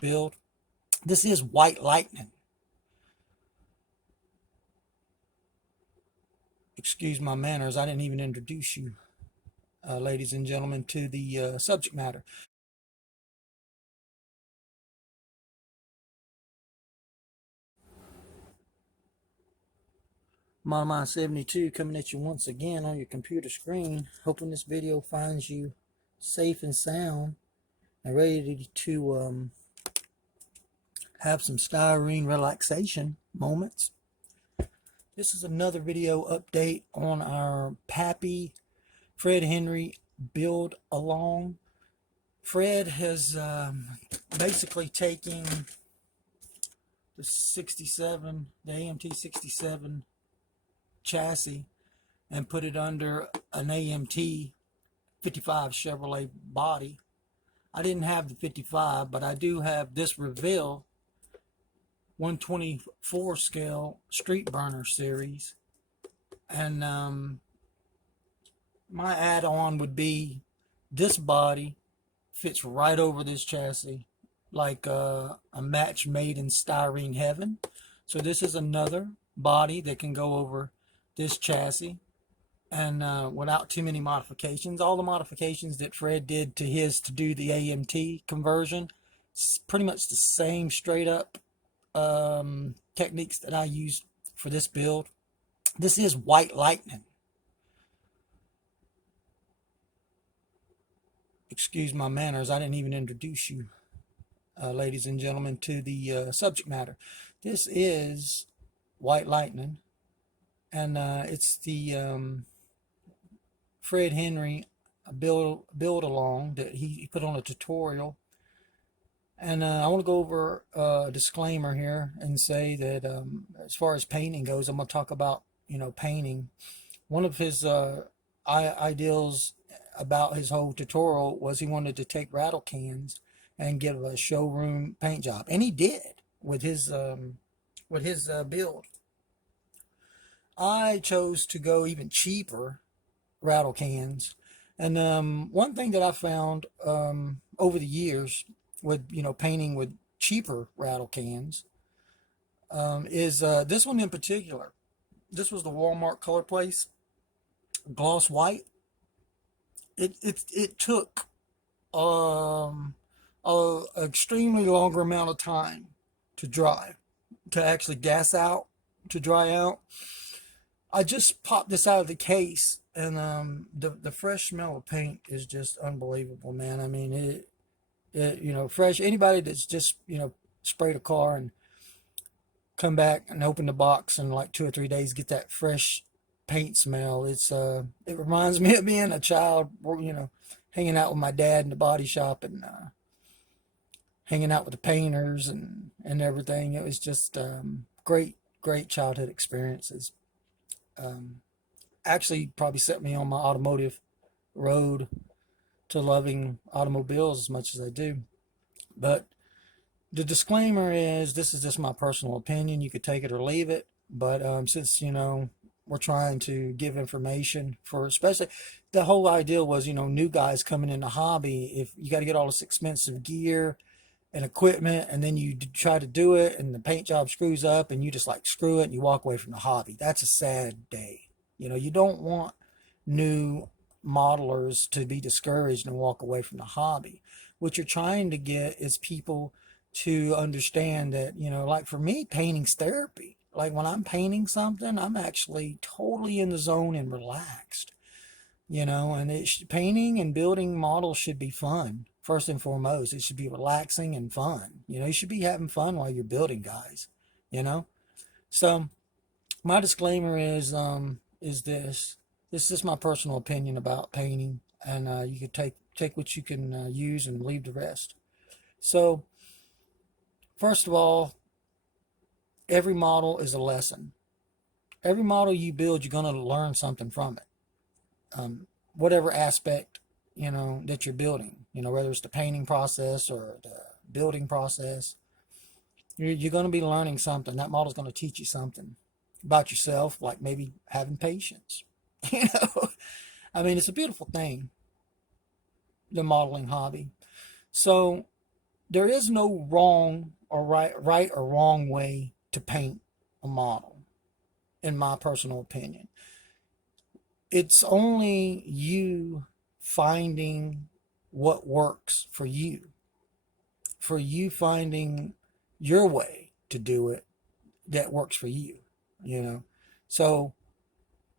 Build. This is White Lightning. Excuse my manners, I didn't even introduce you, ladies and gentlemen, to the subject matter. MODELMIND72 coming at you once again on your computer screen, hoping this video finds you safe and sound and ready to have some styrene relaxation moments. This is another video update on our Pappy Fred Henry build along. Fred has basically taken the AMT 67 chassis and put it under an AMT 55 Chevrolet body. I didn't have the 55, but I do have this Reville 124 scale street burner series, and my add-on would be this body fits right over this chassis like a match made in styrene heaven. So this is another body that can go over this chassis, and without too many modifications. All the modifications that Fred did to his to do the AMT conversion, it's pretty much the same straight up techniques that I use for this build. This is White Lightning. Excuse my manners, I didn't even introduce you, ladies and gentlemen, to the subject matter. This is White Lightning, and it's the Fred Henry build along that he put on a tutorial. And I want to go over a disclaimer here and say that as far as painting goes, I'm going to talk about, painting. One of his ideals about his whole tutorial was he wanted to take rattle cans and give a showroom paint job, and he did with his build. I chose to go even cheaper rattle cans, and one thing that I found over the years with painting with cheaper rattle cans is this one in particular. This was the Walmart Color Place gloss white. It took a extremely longer amount of time to dry, to actually gas out, to dry out. I just popped this out of the case, and the fresh smell of paint is just unbelievable, man. I mean, fresh. Anybody that's just sprayed a car and come back and open the box in like 2 or 3 days, get that fresh paint smell. It reminds me of being a child, hanging out with my dad in the body shop and hanging out with the painters and everything. It was just great childhood experiences. Actually probably set me on my automotive road to loving automobiles as much as I do. But the disclaimer is, this is just my personal opinion. You could take it or leave it, but since we're trying to give information for, especially the whole idea was, new guys coming in the hobby, if you got to get all this expensive gear and equipment, and then you try to do it and the paint job screws up and you just like screw it and you walk away from the hobby. That's a sad day. You don't want new modelers to be discouraged and walk away from the hobby. What you're trying to get is people to understand that, like for me, painting's therapy. Like when I'm painting something, I'm actually totally in the zone and relaxed, and painting and building models should be fun. First and foremost, it should be relaxing and fun. You should be having fun while you're building, guys, So my disclaimer is this is my personal opinion about painting, and you can take what you can use and leave the rest. So first of all, every model is a lesson. every model you build, you're going to learn something from it. Whatever aspect, that you're building, whether it's the painting process or the building process, you're going to be learning something. That model's going to teach you something about yourself, like maybe having patience. you know I mean, it's a beautiful thing, the modeling hobby. So there is no wrong or right or wrong way to paint a model, in my personal opinion. It's only you finding what works for you finding your way to do it that works for you. So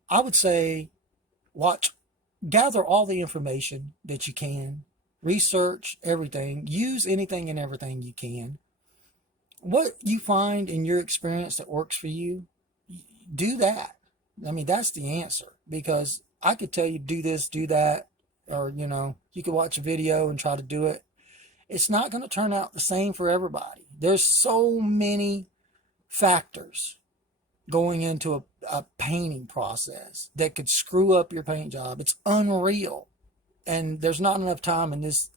I would say, gather all the information that you can, research everything, use anything and everything you can. What you find in your experience that works for you, do that. I mean, that's the answer, because I could tell you do this, do that, or, you could watch a video and try to do it. It's not going to turn out the same for everybody. There's so many factors going into a painting process that could screw up your paint job. It's unreal. And there's not enough time in this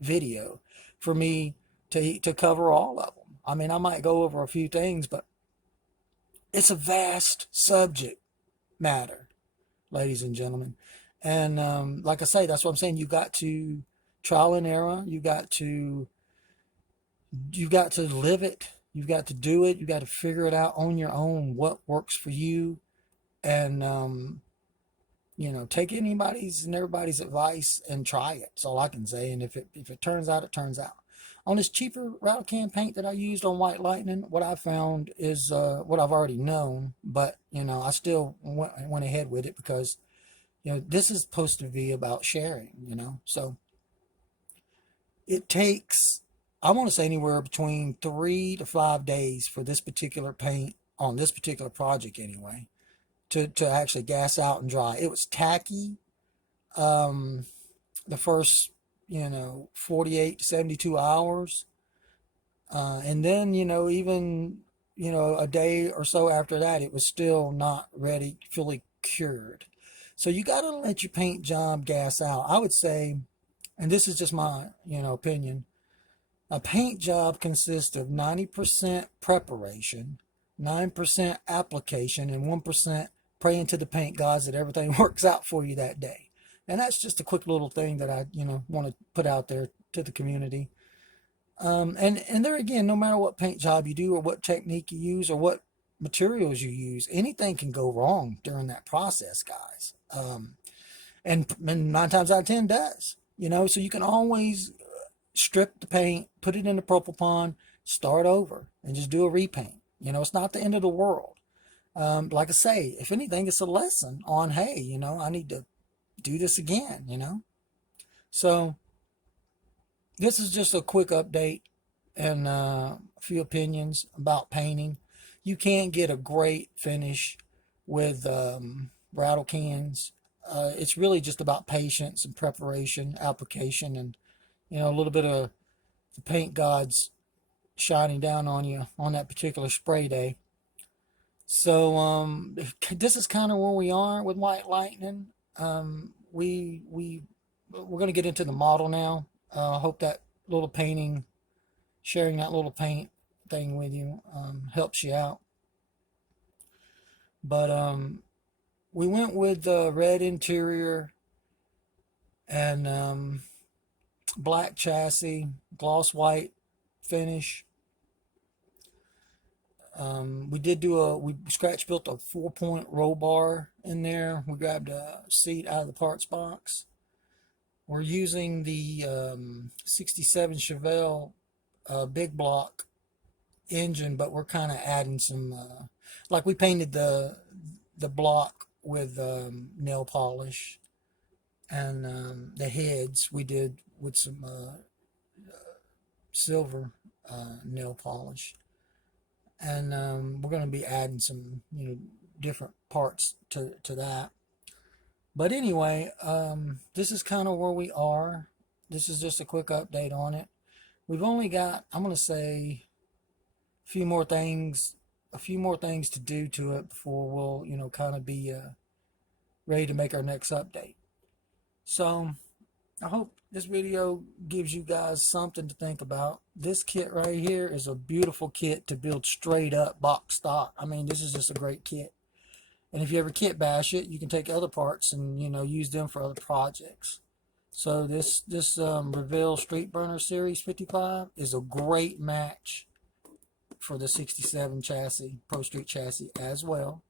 video for me to cover all of them. I mean, I might go over a few things, but it's a vast subject matter, ladies and gentlemen. And like I say, that's what I'm saying. You got to trial and error. You got to live it. You've got to do it. You got to figure it out on your own, what works for you. And, take anybody's and everybody's advice and try it. That's all I can say. And if it turns out, it turns out. On this cheaper rattle can paint that I used on White Lightning, what I found is what I've already known. But, I still went ahead with it because, this is supposed to be about sharing, So it takes, I want to say, anywhere between 3 to 5 days for this particular paint on this particular project anyway, to actually gas out and dry. It was tacky the first 48 to 72 hours, and then even a day or so after that, it was still not ready, fully cured. So you got to let your paint job gas out. I would say, and this is just my opinion, a paint job consists of 90% preparation, 9% application, and 1% praying to the paint gods that everything works out for you that day. And that's just a quick little thing that I want to put out there to the community. And there again, no matter what paint job you do or what technique you use or what materials you use, anything can go wrong during that process, guys. And 9 times out of 10 does. So you can always strip the paint, put it in the propofon, start over, and just do a repaint. It's not the end of the world. Like I say, if anything, it's a lesson on, hey, I need to do this again, So this is just a quick update and a few opinions about painting. You can't get a great finish with rattle cans. It's really just about patience and preparation, application, and a little bit of the paint gods shining down on you on that particular spray day. So this is kind of where we are with White Lightning. We're going to get into the model now. I hope that little painting, sharing that little paint thing with you, helps you out. But we went with the red interior and black chassis, gloss white finish. We scratch built a 4-point roll bar in there. We grabbed a seat out of the parts box. We're using the 67 Chevelle big block engine, but we're kind of adding some, like we painted the block with nail polish, and the heads we did with some silver nail polish. And we're going to be adding some different parts to that. But anyway, this is kind of where we are. This is just a quick update on it. We've only got, I'm going to say, a few more things a few more things to do to it before we'll, you know, kind of be ready to make our next update. So I hope this video gives you guys something to think about. This kit right here is a beautiful kit to build straight up box stock. I mean, this is just a great kit. And if you ever kit bash it, you can take other parts and, you know, use them for other projects. So this Revell Street Burner Series 55 is a great match for the 67 chassis, Pro Street chassis as well.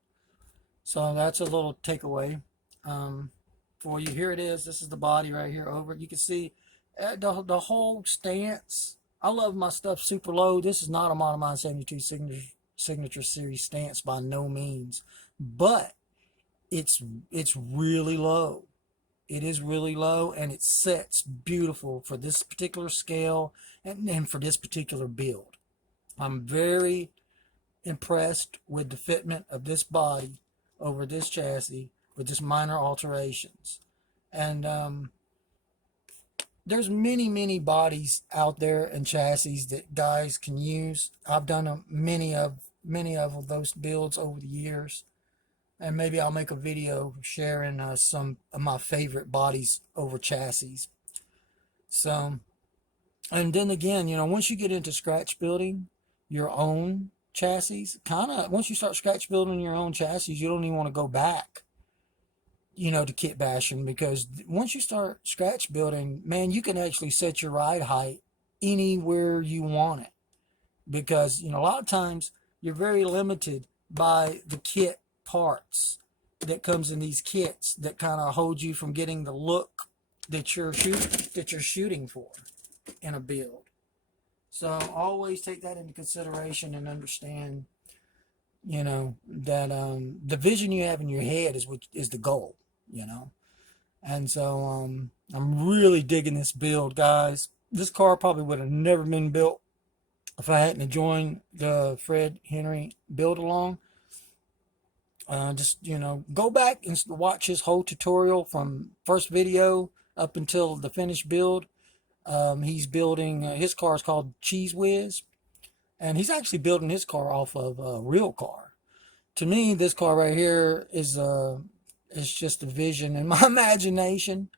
So that's a little takeaway for you. Here it is. This is the body right here over. You can see the whole stance. I love my stuff super low. This is not a MODELMIND72 signature series stance by no means, but it's really low. It is really low, and it sets beautiful for this particular scale and for this particular build. I'm very impressed with the fitment of this body over this chassis with just minor alterations. And there's many bodies out there and chassis that guys can use. I've done many of those builds over the years, and maybe I'll make a video sharing some of my favorite bodies over chassis. So, and then again, you know, once you get into scratch building your own chassis, once you start scratch building your own chassis, you don't even want to go back, you know, to kit bashing, because once you start scratch building, man, you can actually set your ride height anywhere you want it, because, you know, a lot of times you're very limited by the kit parts that comes in these kits that kind of hold you from getting the look that you're shooting for in a build. So always take that into consideration and understand, you know, that the vision you have in your head is the goal, you know. And so I'm really digging this build, guys. This car probably would have never been built if I hadn't joined the Fred Henry build along. Just, you know, go back and watch his whole tutorial from first video up until the finished build. He's building, his car is called Cheese Whiz, and he's actually building his car off of a real car. To me, this car right here is just a vision in my imagination,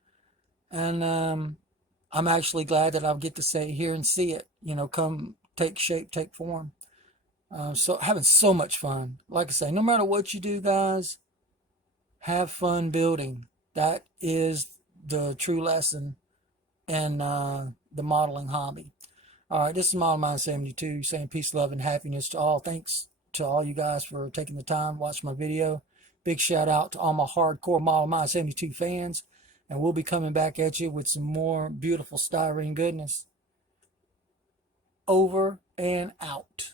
and I'm actually glad that I'll get to sit here and see it, you know, come take shape, take form. So having so much fun. Like I say, no matter what you do, guys, have fun building. That is the true lesson in the modeling hobby. All right, this is MODELMIND72 saying peace, love, and happiness to all. Thanks to all you guys for taking the time to watch my video. Big shout out to all my hardcore MODELMIND72 fans. And we'll be coming back at you with some more beautiful styrene goodness. Over and out.